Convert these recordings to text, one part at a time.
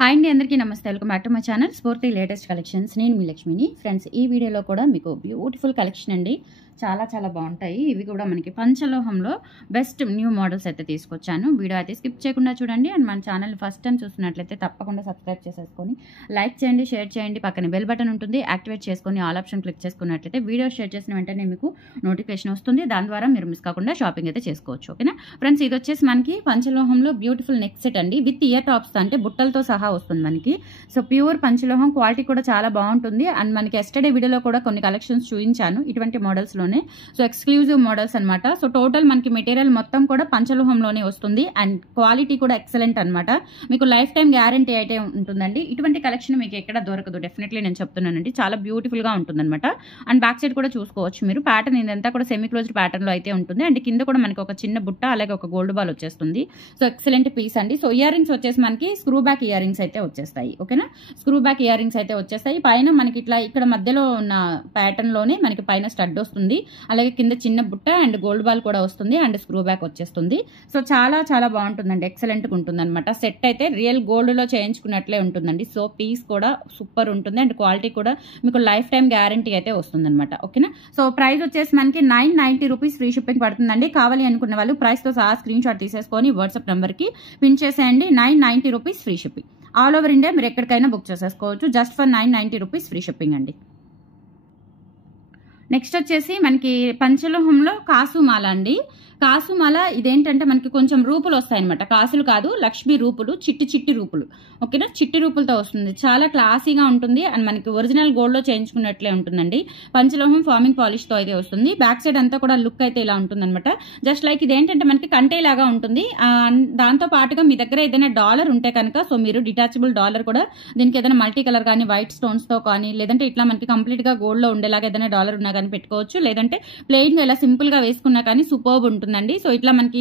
Hi అండి, అందరికీ నమస్తే. Welcome back to my channel స్ఫూర్తి లేటెస్ట్ కలెక్షన్స్. నేను మీ లక్ష్మిని. ఫ్రెండ్స్, ఈ వీడియోలో కూడా మీకు బ్యూటిఫుల్ కలెక్షన్ అండి. చాలా చాలా బాగుంటాయి. ఇవి కూడా మనకి పంచలోహంలో బెస్ట్ న్యూ మోడల్స్ అయితే తీసుకొచ్చాను. వీడియో అయితే స్కిప్ చేయకుండా చూడండి. అండ్ మన ఛానల్ ఫస్ట్ టైం చూస్తున్నట్లయితే తప్పకుండా సబ్స్క్రైబ్ చేసేసుకొని లైక్ చేయండి, షేర్ చేయండి. పక్కన బెల్ బటన్ ఉంటుంది, యాక్టివేట్ చేసుకొని ఆల్ ఆప్షన్ క్లిక్ చేసుకున్నట్లయితే వీడియో షేర్ చేసిన వెంటనే మీకు నోటిఫికేషన్ వస్తుంది. దాని ద్వారా మీరు మిస్ కాకుండా షాపింగ్ అయితే చేసుకోవచ్చు. ఓకేనా ఫ్రెండ్స్, ఇది వచ్చేసి మనకి పంచలోహంలో బ్యూటిఫుల్ నెక్ సెట్ అండి, విత్ ఇయర్ టాప్స్, అంటే బుట్టలతో సహా వస్తుంది మనకి. సో ప్యూర్ పంచలోహం, క్వాలిటీ కూడా చాలా బాగుంటుంది. అండ్ మనకి ఎస్టర్డే వీడియోలో కూడా కొన్ని కలెక్షన్స్ చూపించాను ఇటువంటి మోడల్స్ లోనే. సో ఎక్స్క్లూజివ్ మోడల్స్ అనమాట. సో టోటల్ మనకి మెటీరియల్ మొత్తం కూడా పంచలోహంలోనే వస్తుంది. అండ్ క్వాలిటీ కూడా ఎక్సలెంట్ అనమాట. మీకు లైఫ్ టైం గ్యారంటీ అయితే ఉంటుందండి. ఇటువంటి కలెక్షన్ మీకు ఎక్కడ దొరకదు, డెఫినెట్లీ నేను చెప్తున్నానండి. చాలా బ్యూటిఫుల్ గా ఉంటుంది అనమాట. అండ్ బ్యాక్ సైడ్ కూడా చూసుకోవచ్చు మీరు. ప్యాటర్న్ ఇదంతా కూడా సెమీ క్లోజ్డ్ ప్యాటర్న్ లో అయితే ఉంటుంది. అండ్ కింద కూడా మనకి ఒక చిన్న బుట్ట, అలాగే ఒక గోల్డ్ బాల్ వచ్చేస్తుంది. సో ఎక్సలెంట్ పీస్ అండి. సో ఇయర్ రింగ్స్ వచ్చేసి మనకి స్క్రూ బ్యాక్ ఇయర్ రింగ్స్ అయితే వచ్చేస్తాయి. ఓకేనా, స్క్రూ బ్యాక్ ఇయర్ రింగ్స్ అయితే వచ్చేస్తాయి. పైన మనకి ఇట్లా ఇక్కడ మధ్యలో ఉన్న ప్యాటర్న్ లోనే మనకి పైన స్టడ్ వస్తుంది, అలాగే కింద చిన్న బుట్ట అండ్ గోల్డ్ బాల్ కూడా వస్తుంది, అండ్ స్క్రూ బ్యాక్ వచ్చేస్తుంది. సో చాలా చాలా బాగుంటుందండి, ఎక్సలెంట్ గా ఉంటుంది అనమాట. సెట్ అయితే రియల్ గోల్డ్ లో చేయించుకున్నట్లే ఉంటుందండి. సో పీస్ కూడా సూపర్ ఉంటుంది, అండ్ క్వాలిటీ కూడా మీకు లైఫ్ టైం గ్యారంటీ అయితే వస్తుంది అనమాట. ఓకేనా, సో ప్రైస్ వచ్చేసి మనకి 990 రూపీస్ ఫ్రీ షిప్పింగ్ పడుతుందండి. కావాలి అనుకున్న వాళ్ళు ప్రైస్ తో సహా స్క్రీన్ షాట్ తీసేసుకొని వాట్సాప్ నెంబర్ కి పిన్ చేసేయండి. 990 rupees free shipping. All over India మీరు ఎక్కడికైనా బుక్ చేసేసుకోవచ్చు. Just for 990 rupees free shipping అండి. నెక్స్ట్ వచ్చేసి మనకి పంచలోహంలో కాసుమాల అండి. కాసుమాల ఇదేంటంటే మనకి కొంచెం రూపులు వస్తాయన్నమాట. కాసులు కాదు, లక్ష్మీ రూపులు, చిట్టి చిట్టి రూపులు. ఓకేనా, చిట్టి రూపులతో వస్తుంది. చాలా క్లాసీగా ఉంటుంది. అండ్ మనకి ఒరిజినల్ గోల్డ్ లో చేయించుకున్నట్లే ఉంటుందండి. పంచలోహం ఫార్మింగ్ పాలిష్ తో అయితే వస్తుంది. బ్యాక్ సైడ్ అంతా కూడా లుక్ అయితే ఇలా ఉంటుంది అనమాట. జస్ట్ లైక్ ఇదేంటంటే మనకి కంటే లాగా ఉంటుంది. దాంతో పాటుగా మీ దగ్గర ఏదైనా డాలర్ ఉంటే కనుక, సో మీరు డిటాచబుల్ డాలర్ కూడా దీనికి ఏదైనా మల్టీ కలర్ కానీ, వైట్ స్టోన్స్ తో కానీ, లేదంటే ఇట్లా మనకి కంప్లీట్ గా గోల్డ్ లో ఉండేలాగా ఏదైనా డాలర్ ఉన్నా కానీ పెట్టుకోవచ్చు. లేదంటే ప్లెయిన్ గా ఇలా సింపుల్ గా వేసుకున్నా కానీ సూపర్బ్ ఉంటుందండి. సో ఇట్లా మనకి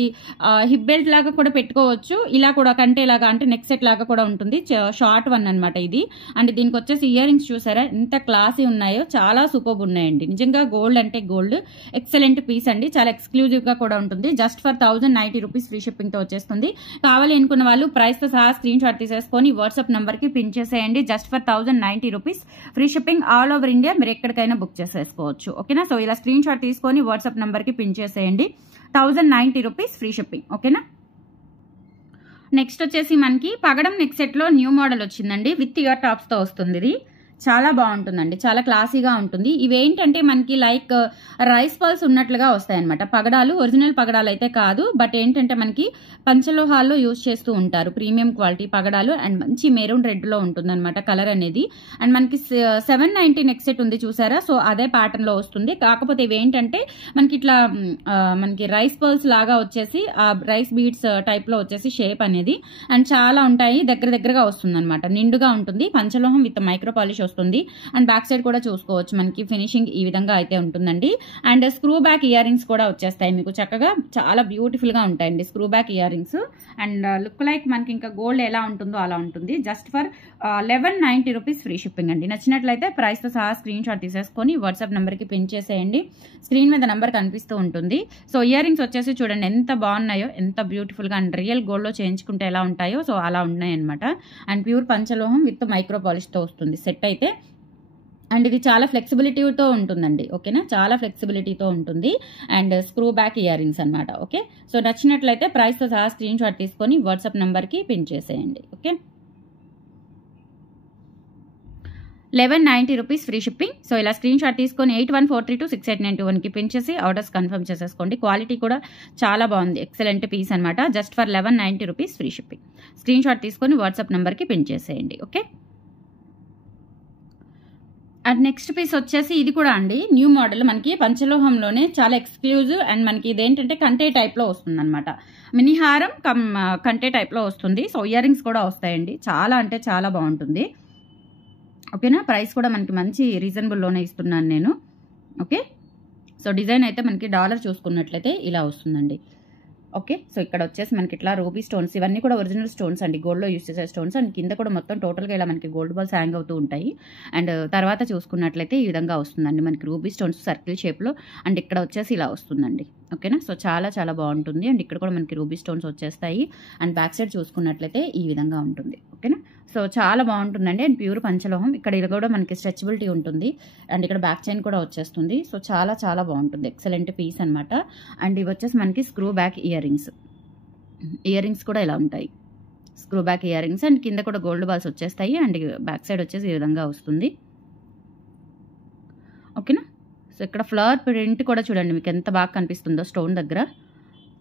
హిప్ బెల్ట్ లాగా కూడా పెట్టుకోవచ్చు. ఇలా కూడా కంటే లాగా, అంటే నెక్ సెట్ లాగా కూడా ఉంటుంది. షార్ట్ వన్ అనమాట ఇది. అండ్ దీనికి వచ్చేసి ఇయర్ రింగ్స్ చూసారా ఎంత క్లాసీ ఉన్నాయో, చాలా సూపర్బ్ ఉన్నాయండి. నిజంగా గోల్డ్ అంటే గోల్డ్, ఎక్సలెంట్ పీస్ అండి. చాలా ఎక్స్క్లూజివ్ గా కూడా ఉంటుంది. Just for 1090 rupees free shipping తో వచ్చేస్తుంది. కావాలి అనుకున్న వాళ్ళు ప్రైస్ తో సహా స్క్రీన్ షాట్ తీసేసుకొని వాట్సాప్ నంబర్ కి పిన్ చేసేయండి. Just for 1090 rupees free shipping. All over India మీరు ఎక్కడికైనా బుక్ చేసేసుకోవచ్చు. ఓకేనా, సో ఇలా స్క్రీన్ షాట్ తీసుకొని వాట్సాప్ నంబర్ కి పిన్ చేసేయండి. 1090 రూపీస్ ఫ్రీ షిప్పింగ్. ఓకేనా, నెక్స్ట్ వచ్చేసి మనకి పగడం నెక్ సెట్ లో న్యూ మోడల్ వచ్చిందండి. విత్ ఇయర్ టాప్స్ తో వస్తుంది. ఇది చాలా బాగుంటుందండి, చాలా క్లాసీగా ఉంటుంది. ఇవేంటంటే మనకి లైక్ రైస్ పల్స్ ఉన్నట్లుగా వస్తాయన్నమాట. పగడాలు ఒరిజినల్ పగడాలు అయితే కాదు, బట్ ఏంటంటే మనకి పంచలోహాల్లో యూజ్ చేస్తూ ఉంటారు. ప్రీమియం క్వాలిటీ పగడాలు. అండ్ మంచి మెరూన్ రెడ్ లో ఉంటుంది అనమాట కలర్ అనేది. అండ్ మనకి 790 నెక్ సెట్ ఉంది చూసారా, సో అదే ప్యాటర్న్ లో వస్తుంది. కాకపోతే ఇవేంటంటే మనకి ఇట్లా మనకి రైస్ పల్స్ లాగా వచ్చేసి ఆ రైస్ బీడ్స్ టైప్ లో వచ్చేసి షేప్ అనేది. అండ్ చాలా ఉంటాయి, దగ్గర దగ్గరగా వస్తుంది అనమాట. నిండుగా ఉంటుంది. పంచలోహం విత్ మైక్రో పాలిష్ వస్తుంది. అండ్ బ్యాక్ సైడ్ కూడా చూసుకోవచ్చు మనకి ఫినిషింగ్ ఈ విధంగా అయితే ఉంటుందండి. And screw back ear rings కూడా వచ్చేస్తాయి మీకు చక్కగా. చాలా బ్యూటిఫుల్ గా ఉంటాయండి screw back ear rings. And look like మనకి ఇంకా గోల్డ్ ఎలా ఉంటుందో అలా ఉంటుంది. Just for 1190 rupees free shipping అండి. నచ్చినట్లయితే ప్రైస్ తో సహా స్క్రీన్ షాట్ తీసేసుకొని వాట్సాప్ నెంబర్ కి పిన్ చేసేయండి. స్క్రీన్ మీద నెంబర్ కనిపిస్తూ ఉంటుంది. సో ఇయర్ రింగ్స్ వచ్చేసి చూడండి ఎంత బాగున్నాయో, ఎంత బ్యూటిఫుల్ గా. అండ్ రియల్ గోల్డ్ లో చేయించుకుంటే ఎలా ఉంటాయో సో అలా ఉన్నాయి అనమాట. అండ్ ప్యూర్ పంచలోహం విత్ మైక్రో పాలిష్ తో వస్తుంది సెట్ అయితే. అండ్ ఇది చాలా ఫ్లెక్సిబిలిటీతో ఉంటుందండి. ఓకేనా, చాలా ఫ్లెక్సిబిలిటీతో ఉంటుంది. And screw back ear rings అనమాట. ఓకే, సో నచ్చినట్లయితే ప్రైస్ తో సహా స్క్రీన్ షాట్ తీసుకొని వాట్సాప్ నెంబర్ కి పిన్ చేసేయండి. Okay, 1190 rupees free shipping. So ఇలా స్క్రీన్ షాట్ తీసుకొని 8143268921 కి పిన్ చేసి ఆర్డర్స్ కన్ఫర్మ్ చేసేసుకోండి. క్వాలిటీ కూడా చాలా బాగుంది, ఎక్సలెంట్ పీస్ అనమాట. Just for 1190 rupees free shipping. Screen shot తీసుకొని వాట్సాప్ నెంబర్ కి పిన్ చేసేయండి. ఓకే, అండ్ నెక్స్ట్ పీస్ వచ్చేసి ఇది కూడా అండి న్యూ మోడల్. మనకి పంచలోహంలోనే చాలా ఎక్స్క్లూజివ్. అండ్ మనకి ఇదేంటంటే కంటే టైప్ లో వస్తుంది అనమాట. మినిహారం కంటే టైప్ లో వస్తుంది. సో ఇయర్ రింగ్స్ కూడా వస్తాయండి. చాలా అంటే చాలా బాగుంటుంది. ఓకేనా, ప్రైస్ కూడా మనకి మంచి రీజనబుల్ లోనే ఇస్తున్నాను నేను. ఓకే, సో డిజైన్ అయితే మనకి డాలర్ చూసుకున్నట్లయితే ఇలా వస్తుందండి. ఓకే, సో ఇక్కడ వచ్చేసి మనకి ఇట్లా రూబీ స్టోన్స్, ఇవన్నీ కూడా ఒరిజినల్ స్టోన్స్ అండి, గోల్డ్ లో యూస్ చేసే స్టోన్స్. అండ్ కింద కూడా మొత్తం టోటల్ గా ఇలా మనకి గోల్డ్ బాల్స్ హ్యాంగ్ అవుతూ ఉంటాయి. అండ్ తర్వాత చూసుకున్నట్లయితే ఈ విధంగా వస్తుందండి మనకి రూబీ స్టోన్స్ సర్కిల్ షేప్ లో. అండ్ ఇక్కడ వచ్చేసి ఇలా వస్తుందండి. ఓకేనా. సో చాలా చాలా బాగుంటుంది. అండ్ ఇక్కడ కూడా మనకి రూబీ స్టోన్స్ వచ్చేస్తాయి. అండ్ బ్యాక్ సైడ్ చూసుకున్నట్లయితే ఈ విధంగా ఉంటుంది. ఓకేనా. సో చాలా బాగుంటుందండి. అండ్ ప్యూర్ పంచలోహం. ఇక్కడ ఇది కూడా మనకి స్ట్రెచబిలిటీ ఉంటుంది. అండ్ ఇక్కడ బ్యాక్ చైన్ కూడా వచ్చేస్తుంది. సో చాలా చాలా బాగుంటుంది. ఎక్సలెంట్ పీస్ అనమాట. అండ్ ఇవి వచ్చేసి మనకి స్క్రూ బ్యాక్ ఇయర్ రింగ్స్ కూడా ఇలా ఉంటాయి. Screw back ear rings and కింద కూడా గోల్డ్ బాల్స్ వచ్చేస్తాయి. అండ్ బ్యాక్ సైడ్ వచ్చేసి ఈ విధంగా వస్తుంది. ఓకేనా. సో ఇక్కడ ఫ్లవర్ ప్రింట్ కూడా చూడండి మీకు ఎంత బాగా కనిపిస్తుందో స్టోన్ దగ్గర.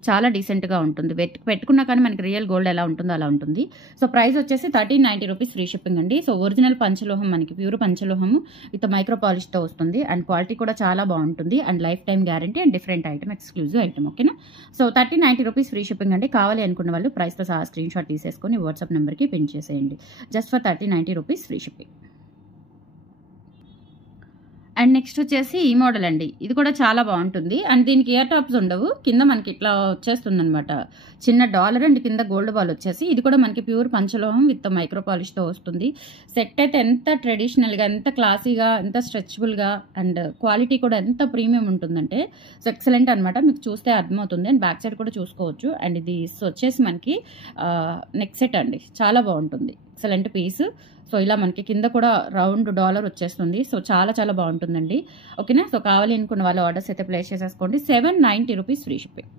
చాలా డీసెంట్గా ఉంటుంది. పెట్టుకున్నా కానీ మనకి రియల్ గోల్డ్ ఎలా ఉంటుందో అలా ఉంటుంది. సో ప్రైస్ వచ్చేసి 1390 రూపీస్ ఫ్రీ షిప్పింగ్ అండి. సో ఒరిజినల్ పంచలోహం మనకి ప్యూర్ పంచలోహము విత్ మైక్రో పాలిష్తో వస్తుంది. అండ్ క్వాలిటీ కూడా చాలా బాగుంటుంది. And life time guarantee and different item, exclusive item. ఓకేనా. సో 1390 రూపీస్ ఫ్రీ షిప్పింగ్ అండి. కావాలి అనుకున్న వాళ్ళు ప్రైస్తో సహా స్క్రీన్ షాట్ తీసేసుకొని వాట్సాప్ నెంబర్కి పిన్ చేసేయండి. Just for 1390 rupees free shipping. And next వచ్చేసి ఈ మోడల్ అండి. ఇది కూడా చాలా బాగుంటుంది. అండ్ దీనికి ఇయర్ టాప్స్ ఉండవు. కింద మనకి ఇట్లా వచ్చేస్తుంది అనమాట. చిన్న డాలర్ అండ్ కింద గోల్డ్ బాల్ వచ్చేసి ఇది కూడా మనకి ప్యూర్ పంచలోహం విత్ మైక్రో పాలిష్తో వస్తుంది. సెట్ అయితే ఎంత ట్రెడిషనల్గా, ఎంత క్లాసీగా, ఎంత స్ట్రెచబుల్గా అండ్ క్వాలిటీ కూడా ఎంత ప్రీమియం ఉంటుందంటే సో ఎక్సలెంట్ అనమాట. మీకు చూస్తే అర్థమవుతుంది. అండ్ బ్యాక్ సైడ్ కూడా చూసుకోవచ్చు. అండ్ ఇది వచ్చేసి మనకి నెక్ సెట్ అండి. చాలా బాగుంటుంది. Excellent piece. సో ఇలా మనకి కింద కూడా రౌండ్ డాలర్ వచ్చేస్తుంది. సో చాలా చాలా బాగుంటుందండి. ఓకేనా. సో కావాలి అనుకున్న వాళ్ళు ఆర్డర్స్ అయితే ప్లేస్ చేసేసుకోండి. 790 rupees free shipping.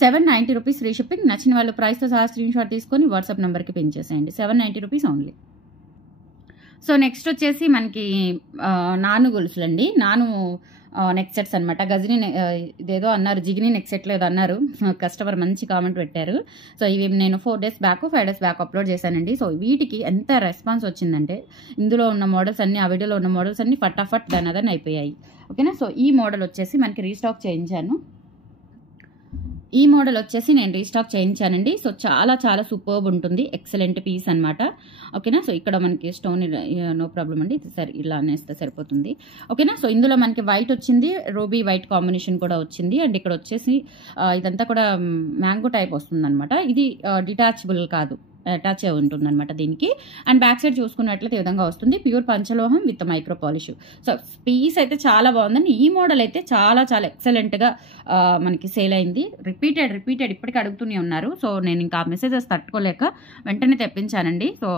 790 rupees free shipping. నచ్చిన వాళ్ళు ప్రైస్తో సహా స్క్రీన్ షాట్ తీసుకొని వాట్సాప్ నెంబర్కి పిన్ చేసేయండి. 790 రూపీస్ ఓన్లీ. సో నెక్స్ట్ వచ్చేసి మనకి నాను గొలుసులండి. నాను నెక్ సెట్స్ అనమాట. గజని ఇదేదో అన్నారు, జిగిని నెక్ సెట్ లేదో అన్నారు కస్టమర్. మంచి కామెంట్ పెట్టారు. సో ఇవి నేను 4 days back 5 days back upload చేశానండి. సో వీటికి ఎంత రెస్పాన్స్ వచ్చిందంటే ఇందులో ఉన్న మోడల్స్ అన్ని, ఆ వీడియోలో ఉన్న మోడల్స్ అన్ని ఫటాఫట్ దాని అయిపోయాయి. ఓకేనా. సో ఈ మోడల్ వచ్చేసి మనకి రీస్టాక్ చేయించాను. నేను రీస్టాక్ చేయించానండి. సో చాలా చాలా సూపర్బ్ ఉంటుంది. ఎక్సలెంట్ పీస్ అనమాట. ఓకేనా. సో ఇక్కడ మనకి స్టోన్ నో ప్రాబ్లం అండి. సరే ఇలా అనేస్తే సరిపోతుంది. ఓకేనా. సో ఇందులో మనకి వైట్ వచ్చింది, రూబీ వైట్ కాంబినేషన్ కూడా వచ్చింది. అండ్ ఇక్కడ వచ్చేసి ఇదంతా కూడా మ్యాంగో టైప్ వస్తుంది అనమాట. ఇది డిటాచబుల్ కాదు, అటాచ్ అయి ఉంటుంది అనమాట దీనికి. అండ్ బ్యాక్ సైడ్ చూసుకున్నట్లయితే ఈ విధంగా వస్తుంది. ప్యూర్ పంచలోహం with micro polish. So piece అయితే చాలా బాగుందండి. ఈ మోడల్ అయితే చాలా చాలా ఎక్సలెంట్గా మనకి సేల్ అయింది. రిపీటెడ్ ఇప్పటికీ అడుగుతూనే ఉన్నారు. సో నేను ఇంకా మెసేజెస్ తట్టుకోలేక వెంటనే తెప్పించానండి. సో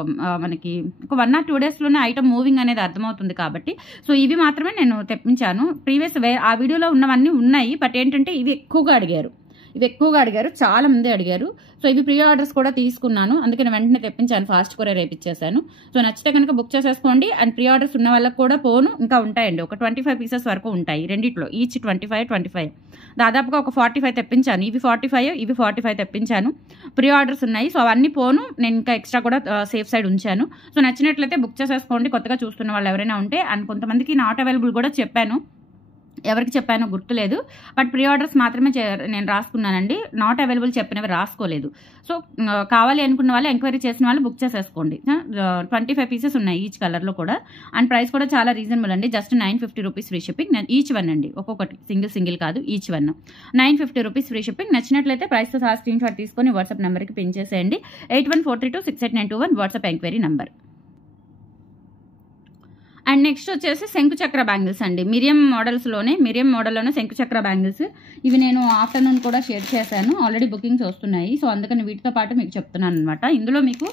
మనకి ఒక 1 or 2 డేస్లోనే ఐటమ్ మూవింగ్ అనేది అర్థమవుతుంది కాబట్టి సో ఇవి మాత్రమే నేను తెప్పించాను. ప్రీవియస్ ఆ వీడియోలో ఉన్నవన్నీ ఉన్నాయి. బట్ ఏంటంటే ఇవి ఎక్కువగా అడిగారు, చాలా మంది అడిగారు. సో ఇవి ప్రీ ఆర్డర్స్ కూడా తీసుకున్నాను. అందుకని వెంటనే తెప్పించాను, ఫాస్ట్ కొరియర్ రేపిచ్చేసాను. సో నచ్చితే కనుక బుక్ చేసేసుకోండి. అండ్ ప్రీ ఆర్డర్స్ ఉన్న వాళ్ళకి కూడా పోను ఇంకా ఉంటాయండి. ఒక 25 పీసెస్ వరకు ఉంటాయి రెండిట్లో. ఈచ్ 25 దాదాపుగా ఒక 45 తెప్పించాను. ఇవి 45 తెప్పించాను. ప్రీ ఆర్డర్స్ ఉన్నాయి. సో అవన్నీ పోను. నేను ఇంకా ఎక్స్ట్రా కూడా సేఫ్ సైడ్ ఉంచాను. సో నచ్చినట్లయితే బుక్ చేసేసుకోండి కొత్తగా చూస్తున్న వాళ్ళు ఎవరైనా ఉంటే. అండ్ కొంతమందికి నాట్ అవైలబుల్ కూడా చెప్పాను. ఎవరికి చెప్పానో గుర్తులేదు. బట్ ప్రీ ఆర్డర్స్ మాత్రమే నేను రాసుకున్నానండి. నాట్ అవైలబుల్ చెప్పినవి రాసుకోలేదు. సో కావాలి అనుకున్న వాళ్ళు, ఎంక్వైరీ చేసిన వాళ్ళు బుక్ చేసేసుకోండి. 25 పీసెస్ ఉన్నాయి ఈచ్ కలర్లో కూడా. అండ్ ప్రైస్ కూడా చాలా రీజనబుల్ అండి. Just 950 rupees free shipping. Each one అండి, ఒక్కొక్కటి సింగిల్ కాదు, each one 950 rupees free shipping. నచ్చినట్లయితే ప్రైస్తో సహా స్క్రీన్ షాట్ తీసుకొని వాట్సాప్ నెంబర్కి పిన్ చేసేయండి. 8143268921 WhatsApp enquiry number. And next వచ్చేసి శంకుచక్ర బ్యాంగిల్స్ అండి. మిరియం మోడల్లోనే శంకుచక్ర బ్యాంగిల్స్. ఇవి నేను ఆఫ్టర్నూన్ కూడా షేర్ చేశాను. ఆల్రెడీ బుకింగ్స్ వస్తున్నాయి. సో అందుకని వీటితో పాటు మీకు చెప్తున్నాను అనమాట. ఇందులో మీకు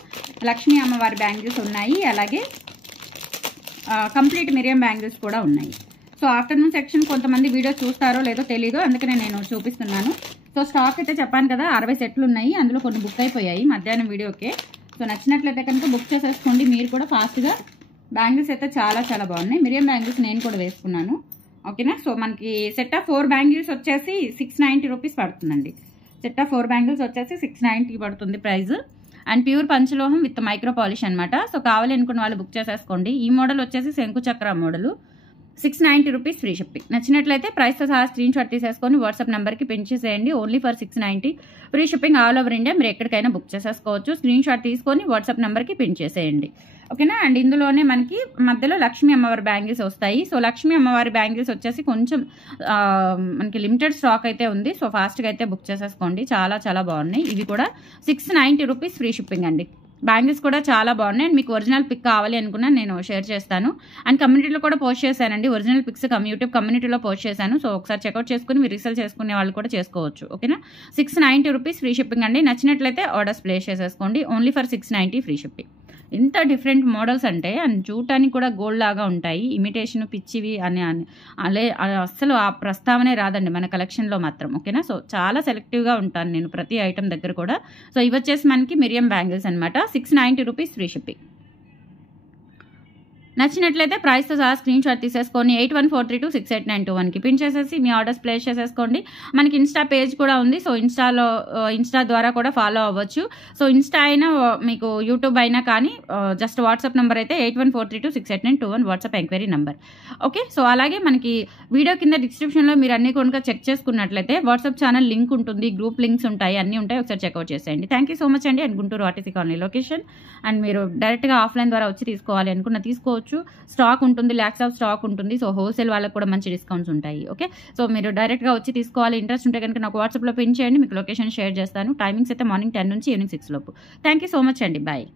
లక్ష్మీ అమ్మవారి బ్యాంగిల్స్ ఉన్నాయి. అలాగే కంప్లీట్ మిరియం బ్యాంగిల్స్ కూడా ఉన్నాయి. సో ఆఫ్టర్నూన్ సెక్షన్ కొంతమంది వీడియో చూస్తారో లేదో తెలీదు, అందుకనే నేను చూపిస్తున్నాను. సో స్టాక్ అయితే చెప్పాను కదా 60 సెట్లు ఉన్నాయి. అందులో కొన్ని బుక్ అయిపోయాయి మధ్యాహ్నం వీడియోకే. సో నచ్చినట్లయితే కనుక బుక్ చేసేసుకోండి మీరు కూడా ఫాస్ట్గా. బ్యాంగిల్స్ అయితే చాలా చాలా బాగున్నాయి. మిరియం బ్యాంగిల్స్ నేను కూడా వేసుకున్నాను. ఓకేనా. సో మనకి సెట్ ఆఫ్ 4 బ్యాంగిల్స్ వచ్చేసి 690 రూపీస్ పడుతుందండి. సెట్ ఆఫ్ 4 బ్యాంగిల్స్ వచ్చేసి 690 పడుతుంది ప్రైస్. అండ్ ప్యూర్ పంచలోహం విత్ మైక్రో పాలిష్ అనమాట. సో కావాలి అనుకున్న వాళ్ళు బుక్ చేసేసుకోండి. ఈ మోడల్ వచ్చేసి శంకుచక్ర మోడల్. 690 rupees free shipping. నచ్చినట్లయితే ప్రైస్తో సహా స్క్రీన్ షాట్ తీసేసుకొని వాట్సాప్ నెంబర్కి పిన్ చేసేయండి. Only for 690 free shipping all over India. మీరు ఎక్కడికైనా బుక్ చేసేసుకోవచ్చు. స్క్రీన్ షాట్ తీసుకొని వాట్సాప్ నెంబర్కి పిన్ చేసేయండి. ఓకేనా. అండ్ ఇందులోనే మనకి మధ్యలో లక్ష్మీ అమ్మవారి బ్యాంగిల్స్ వస్తాయి. సో లక్ష్మీ అమ్మవారి బ్యాంగిల్స్ వచ్చేసి కొంచెం మనకి లిమిటెడ్ స్టాక్ అయితే ఉంది. సో ఫాస్ట్గా అయితే బుక్ చేసేసుకోండి. చాలా చాలా బాగున్నాయి. ఇవి కూడా 690 రూపీస్ ఫ్రీ షిప్పింగ్ అండి. బ్యాంగిల్స్ కూడా చాలా బాగున్నాయి. అండ్ మీకు ఒరిజినల్ పిక్ కావాలి అనుకున్నా నేను షేర్ చేస్తాను. అండ్ కమ్యూనిటీలో కూడా పోస్ట్ చేశానండి. ఒరిజినల్ పిక్స్ యూట్యూబ్ కమ్యూనిటీలో పోస్ట్ చేశాను. సో ఒకసారి చెక్అవుట్ చేసుకుని మీరు రీసేల్ చేసుకునే వాళ్ళు కూడా చేసుకోవచ్చు. ఓకేనా, 690 రూపీస్ ఫ్రీ షిప్పింగ్ అండి. నచ్చినట్లయితే ఆర్డర్స్ ప్లేస్ చేసేసుకోండి. Only for 690 free shipping. ఇంత డిఫరెంట్ మోడల్స్ అంటే అండ్ చూడటానికి కూడా గోల్డ్ లాగా ఉంటాయి. ఇమిటేషన్ పిచ్చివి అని అస్సలు ఆ ప్రస్తావనే రాదండి మన కలెక్షన్లో మాత్రం. ఓకేనా, సో చాలా సెలెక్టివ్గా ఉంటాను నేను ప్రతి ఐటమ్ దగ్గర కూడా. సో ఇవి వచ్చేసి మనకి మిరియం బ్యాంగిల్స్ అనమాట. 690 రూపీస్ ఫ్రీ షిప్పింగ్. నచ్చినట్లయితే ప్రైస్తో సహా స్క్రీన్ షాట్ తీసేసుకొని 8143268921కి పిన్ చేసేసి మీ ఆర్డర్స్ ప్లేస్ చేసేసుకోండి. మనకి ఇన్స్టా పేజ్ కూడా ఉంది. సో ఇన్స్టా ద్వారా కూడా ఫాలో అవ్వచ్చు. సో ఇన్స్టా అయినా మీకు యూట్యూబ్ అయినా కానీ జస్ట్ వాట్సాప్ నెంబర్ అయితే 8143268921 WhatsApp enquiry number. Okay, so అలాగే మనకి వీడియో కింద డిస్క్రిప్షన్లో మీరు అన్ని కనుక చెక్ చేసుకున్నట్లయితే వాట్సాప్ ఛానల్ లింక్ ఉంటుంది, గ్రూప్ లింక్స్ ఉంటాయి, అన్నీ ఉంటాయి. ఒకసారి చెక్అవుట్ చేసేయండి. థ్యాంక్ యూ సో మచ్ అండి. And Guntur RTC colony location. And మీరు డైరెక్ట్గా ఆఫ్లైన్ ద్వారా వచ్చి తీసుకోవాలి అనుకున్న తీసుకోవచ్చు. స్టాక్ ఉంటుంది, ల్యాక్స్ ఆఫ్ స్టాక్ ఉంటుంది. సో హోల్సేల్ వాళ్ళకి కూడా మంచి డిస్కౌంట్స్ ఉంటాయి. ఓకే, సో మీరు డైరెక్ట్గా వచ్చి తీసుకోవాలి. ఇంట్రెస్ట్ ఉంటే కనుక నాకు వాట్సాప్లో పిన్ చేయండి, మీకు లొకేషన్ షేర్ చేస్తాను. టైమింగ్స్ అయితే మార్నింగ్ 10 నుంచి ఈవినింగ్ 6 లోపు. థ్యాంక్ యూ సో మచ్ అండి. బాయ్.